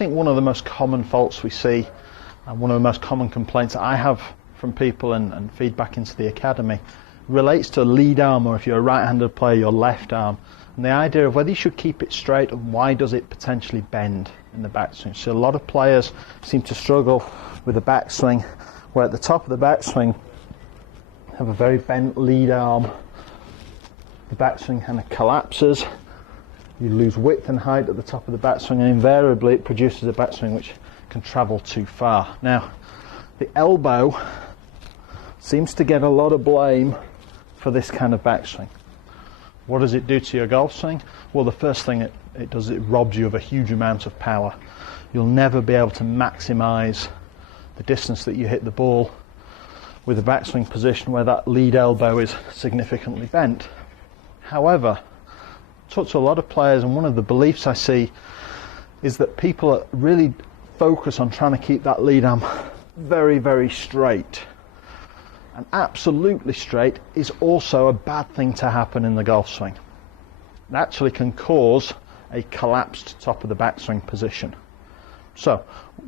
think one of the most common faults we see, and one of the most common complaints I have from people and feedback into the academy, relates to lead arm, or if you're a right-handed player, your left arm, and the idea of whether you should keep it straight and why does it potentially bend in the backswing. So a lot of players seem to struggle with the backswing, where at the top of the backswing have a very bent lead arm. The backswing kind of collapses, you lose width and height at the top of the backswing, and invariably it produces a backswing which can travel too far. Now, the elbow seems to get a lot of blame for this kind of backswing. What does it do to your golf swing? Well, the first thing it does, it robs you of a huge amount of power. You'll never be able to maximize the distance that you hit the ball with a backswing position where that lead elbow is significantly bent. However, I talk to a lot of players, and one of the beliefs I see is that people really focus on trying to keep that lead arm very, very straight. And absolutely straight is also a bad thing to happen in the golf swing. It actually can cause a collapsed top of the backswing position. So,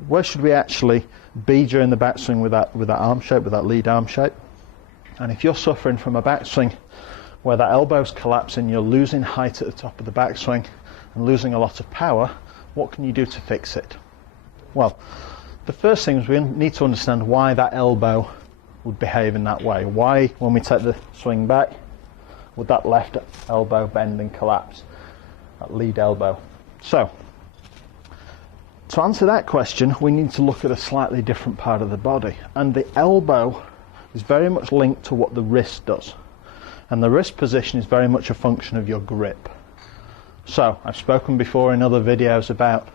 where should we actually be during the backswing with that arm shape, with that lead arm shape? And if you're suffering from a backswing where that elbow's collapsing, you're losing height at the top of the backswing and losing a lot of power, what can you do to fix it? Well, the first thing is we need to understand why that elbow would behave in that way. Why, when we take the swing back, would that left elbow bend and collapse, that lead elbow? So, to answer that question, we need to look at a slightly different part of the body. And the elbow is very much linked to what the wrist does. And the wrist position is very much a function of your grip. So, I've spoken before in other videos about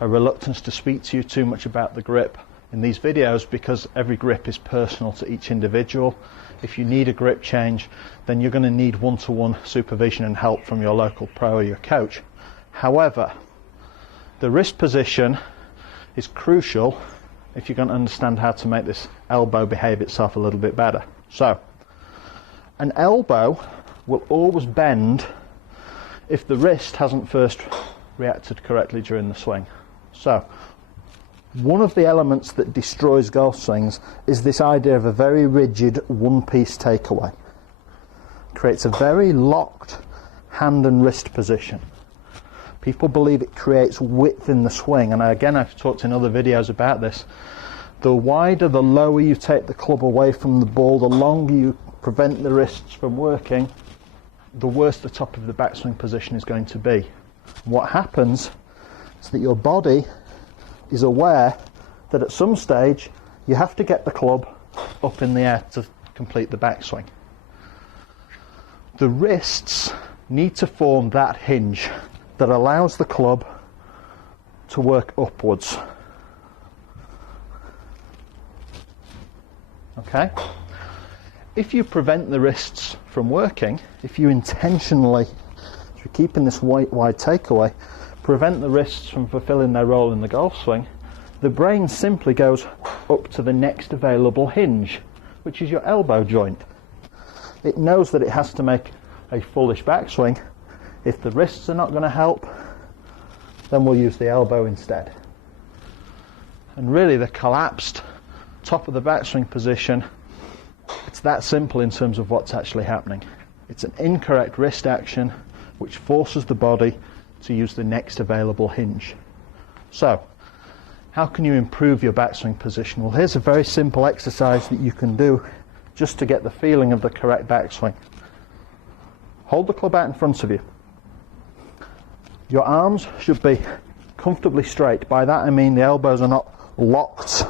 a reluctance to speak to you too much about the grip in these videos, because every grip is personal to each individual. If you need a grip change, then you're going to need one-to-one supervision and help from your local pro or your coach. However, the wrist position is crucial if you're going to understand how to make this elbow behave itself a little bit better. So, an elbow will always bend if the wrist hasn't first reacted correctly during the swing. So, one of the elements that destroys golf swings is this idea of a very rigid one-piece takeaway. It creates a very locked hand and wrist position. People believe it creates width in the swing, and again, I've talked in other videos about this. The wider, the lower you take the club away from the ball, the longer you prevent the wrists from working, the worse the top of the backswing position is going to be. What happens is that your body is aware that at some stage you have to get the club up in the air to complete the backswing. The wrists need to form that hinge that allows the club to work upwards. Okay? If you prevent the wrists from working, if you intentionally, through keeping this wide takeaway, prevent the wrists from fulfilling their role in the golf swing, the brain simply goes up to the next available hinge, which is your elbow joint. It knows that it has to make a fullish backswing. If the wrists are not going to help, then we'll use the elbow instead. And really, the collapsed top of the backswing position, it's that simple in terms of what's actually happening. It's an incorrect wrist action which forces the body to use the next available hinge. So, how can you improve your backswing position? Well, here's a very simple exercise that you can do just to get the feeling of the correct backswing. Hold the club out in front of you. Your arms should be comfortably straight. By that I mean the elbows are not locked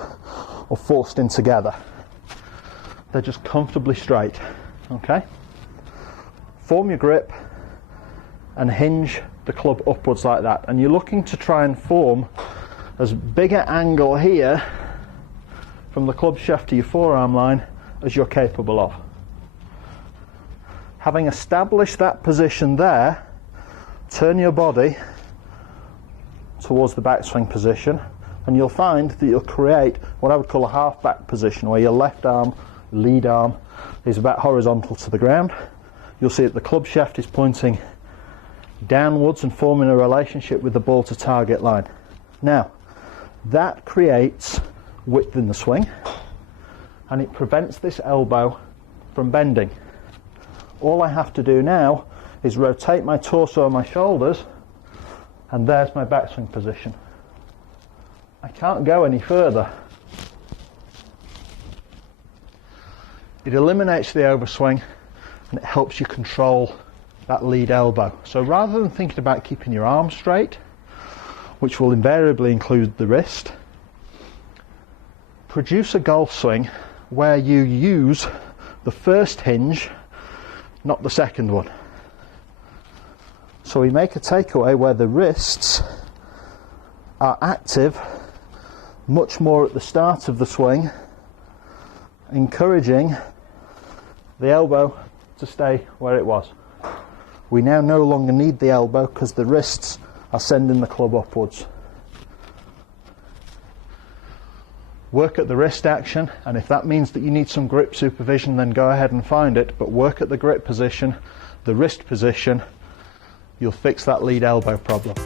or forced in together. They're just comfortably straight. Okay? Form your grip and hinge the club upwards like that. And you're looking to try and form as big an angle here from the club shaft to your forearm line as you're capable of. Having established that position there, turn your body towards the backswing position, and you'll find that you'll create what I would call a halfback position, where your left arm, lead arm, is about horizontal to the ground. You'll see that the club shaft is pointing downwards and forming a relationship with the ball to target line. Now, That creates width in the swing, and it prevents this elbow from bending. All I have to do now is rotate my torso and my shoulders, and there's my backswing position. I can't go any further. It eliminates the overswing, and it helps you control that lead elbow. So rather than thinking about keeping your arm straight, which will invariably include the wrist, produce a golf swing where you use the first hinge, not the second one. So we make a takeaway where the wrists are active much more at the start of the swing, encouraging the elbow to stay where it was. We now no longer need the elbow because the wrists are sending the club upwards. Work at the wrist action, and if that means that you need some grip supervision, then go ahead and find it, but work at the grip position, the wrist position, you'll fix that lead elbow problem.